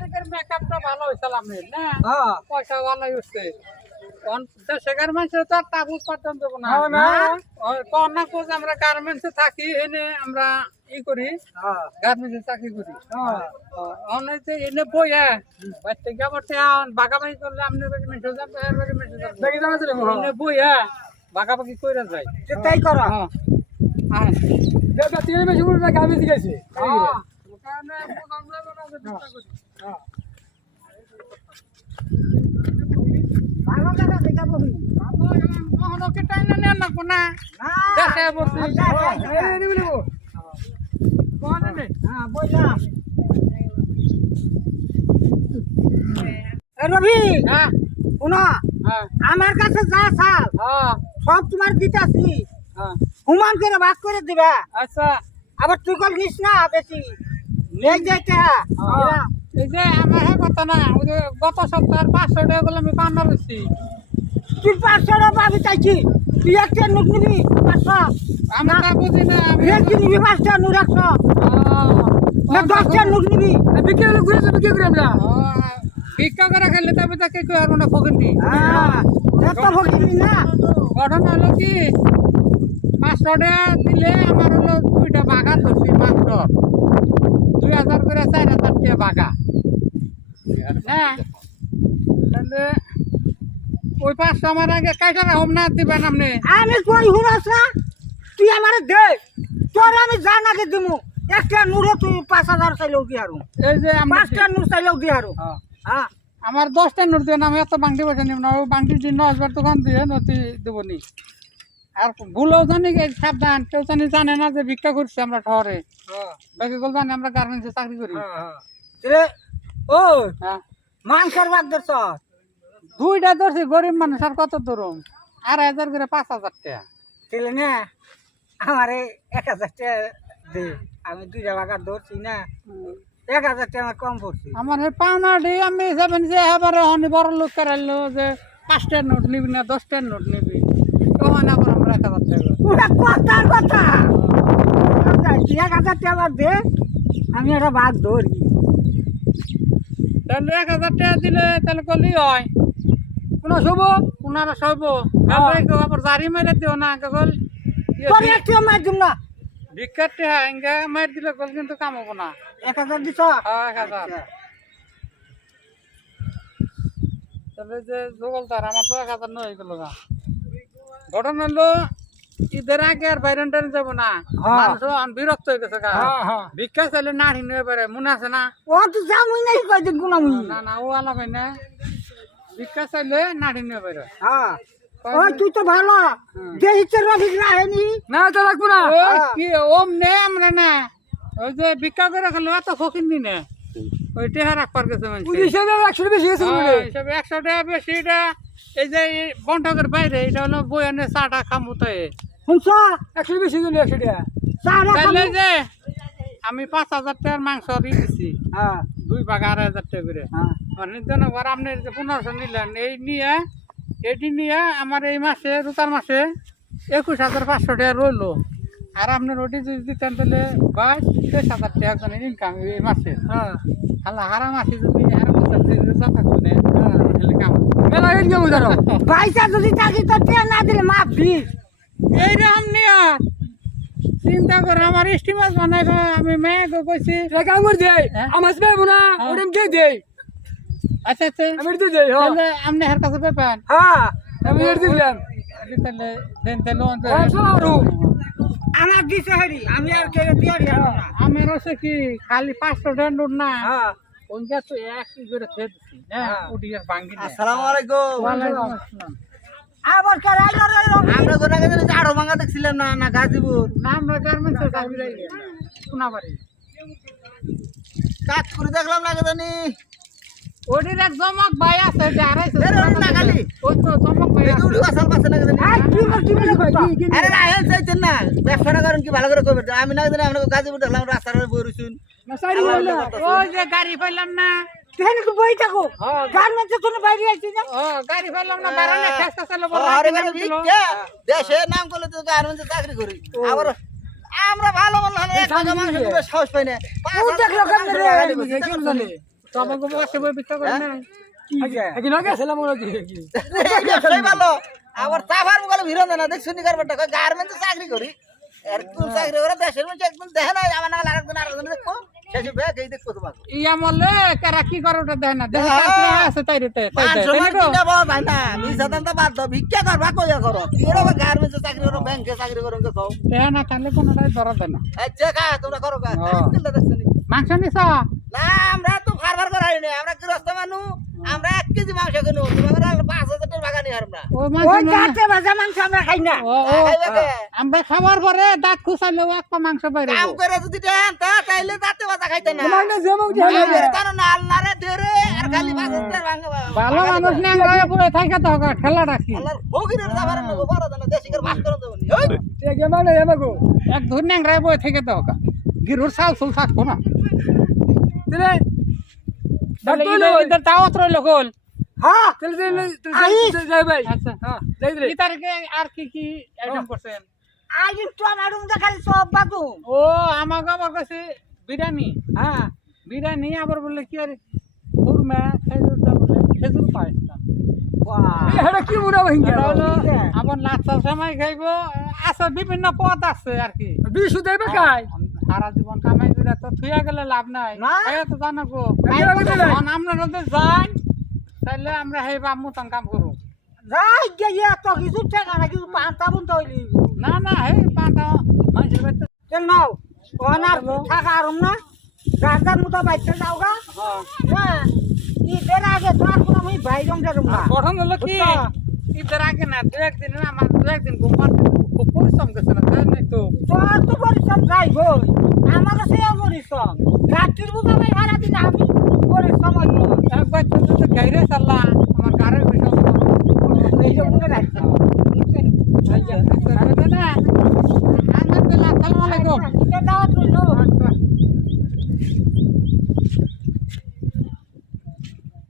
তারিখের মেকআপটা ভালো হয়েছিল আপনার না পয়সা ভালো হচ্ছে সেখানে মানুষের তো আর তাগুজ পাঠান দেবো না কন্যা কোচ আমরা গার্মেন্টসে থাকি এনে আমরা ই করি গার্মেন্টসে চাকরি করি এনে বই বাচ্চা গাবতে বাগাবাগি করলে আপনার বাড়ি মেসে যাবে এনে বই বাগাবাগি করে যায় তাই করো তিন বেশি করে গাবি শিখাইছে ভালো জায়গা দেখা বহি ওকে টাইনা নেন না কোনা দেখে বসে হ্যাঁ বললাম রবি হ্যাঁ শোনো হ্যাঁ আমার কাছে যা চাল হ্যাঁ সব তোমার দিতেছি হ্যাঁ হুমান করে ভাগ করে দিবা আচ্ছা আবার তুই কল নিস না বেশি লেগ যাইতে এই যে আমার কথা না ওই যে গত সপ্তাহের 500 টাকা বলে আমি পান্না রয়েছি তুই 500 টাকা পাবি চাইছি তুই একটা নোট নিবি 500 আমি তা বুঝি না আমি কি নিবি 5টা নোট 100 না 10টা নোট নিবি বিক্রি হলে ঘুরে যাবে বিক্রি করে আমরা ভিক্ষা করে খেলে তবে তাকে কেউ আর না ফকিরনি হ্যাঁ এত ভক্তি না ঘটনা হলো কি 500 টাকা দিলে আমার হলো 2টা বাগা ধরছি মাত্র 2000 করে 4000 টাকা বাগা হ্যাঁ তাহলে ওই 500 আমার আগে কাইটা রাখুন না দিবেন আপনি আমি কই হুনাস না তুই আমার দে তোর আমি জান আগে দিমু একটা নুরো তুই 5000 চাইলেও দি হারু এই যে আমার 5টা নুর চাইলেও দি হারু হ্যাঁ আমার 10টা নোট দেন আমি এত বাংটি পয়সা নিব না ও বাংটি দিন 10 দোকান দিয়ে নতি দেবনি আর ভুলেও জানি সাবধান কেউ জানে না যে ভিক্ষা করছি আমরা শহরে বাকি গল জানি আমরা গার্মেন্টসে চাকরি করি রে ও হ্যাঁ মাংসের ভাগ ধরছ 2টা ধরছি গরিব মানুষ আর কত ধরুম 2000 করে 5000 টাকা তেলে না আমারে 1000 টাকা দে আমি 2টা ভাগ ধরছি না 1000 টাকা আমার কম পড়ছি আমার এই পাওনা ডি আমি যাবেন যে এবারে অনেক বড় লোক করাইলো যে 5টার নোট নিবি না 10টার নোট নিবি তখন আবার আমরা 1000 টাকা ওটা কথার কথা 1000 টাকা দে আমি একটা ভাগ ধরি তাহলে 1000 টাকা দিলে তাহলে কলি হয় কোন শোভ ওনারা সইব আবার জারি মেরে দিও না কেবল তোর একটু মার দিম না ভিক্ষার টাকা ইঙ্গা মার দিলে কল কিন্তু কাম হবো না 1000 দিছ 1000 তাহলে যে জগল তার আমার তো 1000 নয় গেল না ঘটনা হলো ঈদের আগে আর বাইরে যাবো না মানুষ বিরক্ত হয়ে গেছে ভিক্ষা চাইলে নাড়ি নিয়ে পারে মনে আছে না ও তো জামুই নাই কয়দিন গুনামুই না না ও আলাপ হয় না ভিক্ষা চাইলে নাড়ি নিয়ে পারে হ্যাঁ ও তুই তো ভালো দেহিতে রবি রাহেনি না তো লাগবো না কি ওম নে আমরা না ওই যে ভিক্ষা করে খেলে এত ফকির নি না ওই টেহা রাখবার গেছে মানুষ হিসাবে 100 বেশি গেছে হিসাবে 100 টাকা বেশি এটা এই যে বন্ধকের বাইরে এটা হলো বয়ানে চাটা খামু তাই শুনছ 100 বেশি দিলে 100 টাকা সারা তাইলে যে আমি 5000 টাকার মাংস দিয়েছি হ্যাঁ 2 ভাগ 2500 টাকা করে হ্যাঁ মানে দেন আবার আপনি যে 1500 নিলেন এই নিয়ে এটি নিয়ে আমার এই মাসে রোজার মাসে 21500 টাকা রইলো আর আপনার ওটি যদি দিতেন তাহলে 22-23,000 টাকা একজনের ইনকাম এই মাসে হ্যাঁ তাহলে হারা মাসে যদি হারা মাসে রোজা থাকতো না তাহলে কাম মেলা ইনকাম হইতো না পয়সা যদি থাকি তো তে না দিলে মাপ দিস এইরকম নিয়ে চিন্তা করে আমার স্টিমার বানাইবা আমি মেয়ে কইছি টাকা আমার দেই আমার পাবো না ওরম দিয়ে দেই আচ্ছা আচ্ছা আমি দিয়ে দেই হ্যাঁ তাহলে আপনি হার কাছে পেপান হ্যাঁ আমি দিয়ে দিলাম তাহলে দেন তাহলে আমার দিছে হেরি আমি আর কে দিয়ে দিই না আমার হচ্ছে কি খালি 500 টাকা নোট না হ্যাঁ ওইটা তো এক করে খেয়ে দিচ্ছি হ্যাঁ ওটি আর ভাঙ্গি না আসসালামু আলাইকুম ওয়ালাইকুম আসসালাম আবার কে রাইলো রে আমরা কোন আগে ঝাড়ু ভাঙা দেখছিলাম না না গাজীপুর না আমরা গার্মেন্টসে চাকরি যাই শোনাবাড়ি কাজ করে দেখলাম না জানি ওটির এক জমক ভাই আছে যে আড়াইশো না খালি ওই তো জমক ভাই আছে উড়ি আসাল পাশে না জানি আই কি কি আরে না হেন চাইছেন না ব্যবসাটা করেন কি ভালো করে কইবেন আমি না জানি আমরা গাজীপুর দেখলাম রাস্তার বই রইছুন সারি বললা ওই যে গাড়ি পাইলাম না তেন কি বই থাকো গার্মেন্টে তুমি বাইরে আইছি না ও গাড়ি পাইলাম না বারানে খেসা চালা বড় আরে মানে ভিক্ষা দেশে নাম করলে তো গার্মেন্টে চাকরি করি আবার আমরা ভালো ভালো এক টাকা মাংস দিবে সাহস পাই না ও দেখলো কেন রে তো আমাকে বসে বই বিক্রি করে না একদিন আগে ছিলাম ওরা দিয়ে কি এই ব্যবসায় ভালো আবার চাফার মুখালে ভিড় না দেখছুন নি কারবারটা কয় গার্মেন্টসে চাকরি করি আর কোন চাকরি করে দেশের মধ্যে একদম দেখে না আমার না আরেকজন দেখো শেষে ব্যাগ এই দেখো তোমাকে ইয়া মরলে কারা কি করে ওটা দেয় না দেখে হ্যাঁ। তারপরে আছে তাই রেতে তাই মান তাই সম্মান গো কিনা বাবা ভাই না নিসাদান তো বাদ দাও ভিক্ষা করবা কইয়া করো এরা গার্মেন্টসে চাকরি করো ব্যাংকে চাকরি করো কও দেয় না তাহলে কোনোটাই ধরা দেয় না আচ্ছা কা তোমরা করো কা হ্যাঁ। দেখছুন মাংস নিছ না আমরা তো কারবার করাই না আমরা গৃহস্থ মানুষ আমরা 1 কেজি মাংস কিনো তোমাদের 5000 টাকা বাগানি আমরা ও ওই মাংস গাছে ভাজা মাংস আমরা খাই না ও ও খাইবে কে? আমরা খাবার পরে দাঁত খুসাইলে এক পা মাংস বাইরে কাম করে যদি দেন তা তাইলে দাঁতে বাজা খাইতে না তোমার না যেমন জানো না আল্লাহরে দেরে আর খালি 5000 টাকা ভাঙা ভালো মানুষ নেই গায়ে পড়ে থাকে তো হোক ঠেলা রাখি আল্লাহর ফকিরের যাবার না বড় জানা দেশি করে বাস করে দেবনি ওই ঠিক মানে এমাগো এক ধর ন্যাংরায় বয়ে থেকে তো হোক গিরুর চাল চুল থাকবো না দিলে তাহলে ডাক্তার ইধর দাওয়াত রইল গোল হ্যাঁ তেল যাই ভাই আচ্ছা হ্যাঁ যাই রে এই তারিখে আর কি কি আইটেম করছেন আজ একটু আমার খালি সব বাদু ও আমাকে আবার কাছে বিরিয়ানি হ্যাঁ বিরিয়ানি আবার বললে কি আর খুরমা খেজুরটা বলে খেজুর পাইছিলাম এটা কি মুরা ভাঙ্গা এটা হলো আবার নাচার সময় খাইব আছে বিভিন্ন পথ আছে আর কি বিশু দেবে কাই সারা জীবন কামাই করে তো থুয়া গেলে লাভ নাই না। খাইয়া তো জানো গো আমরা যদি যাই তাহলে আমরা সেই বাপ মতন কাম করবো যাই গিয়ে তো কিছু টাকা না কিছু পাঁচটা বন্ধ হইলি না না এই পাঁচটা মানুষের বাড়িতে চল নাও ওনার থাকা আরম না রাজার মতো বাইতে যাও গা হ্যাঁ ঈদের আগে তো আর কোনো আমি বাইরম যাবো না গঠন হলো কি ঈদের আগে না দু একদিন আমার দু একদিন ঘুম পাচ্ছে খুব পরিশ্রম গেছে না তাই নাই তো তোর তো পরিশ্রম যাইব আমার কাছে পরিশ্রম রাত্রির বুঝা ভাই সারাদিন আমি পরিশ্রম হইব একবার তো গাইরে চাল্লা আমার গাড়ির বিষয় এইসব মনে রাখছি না আসসালামু আলাইকুম দাওয়াত রইল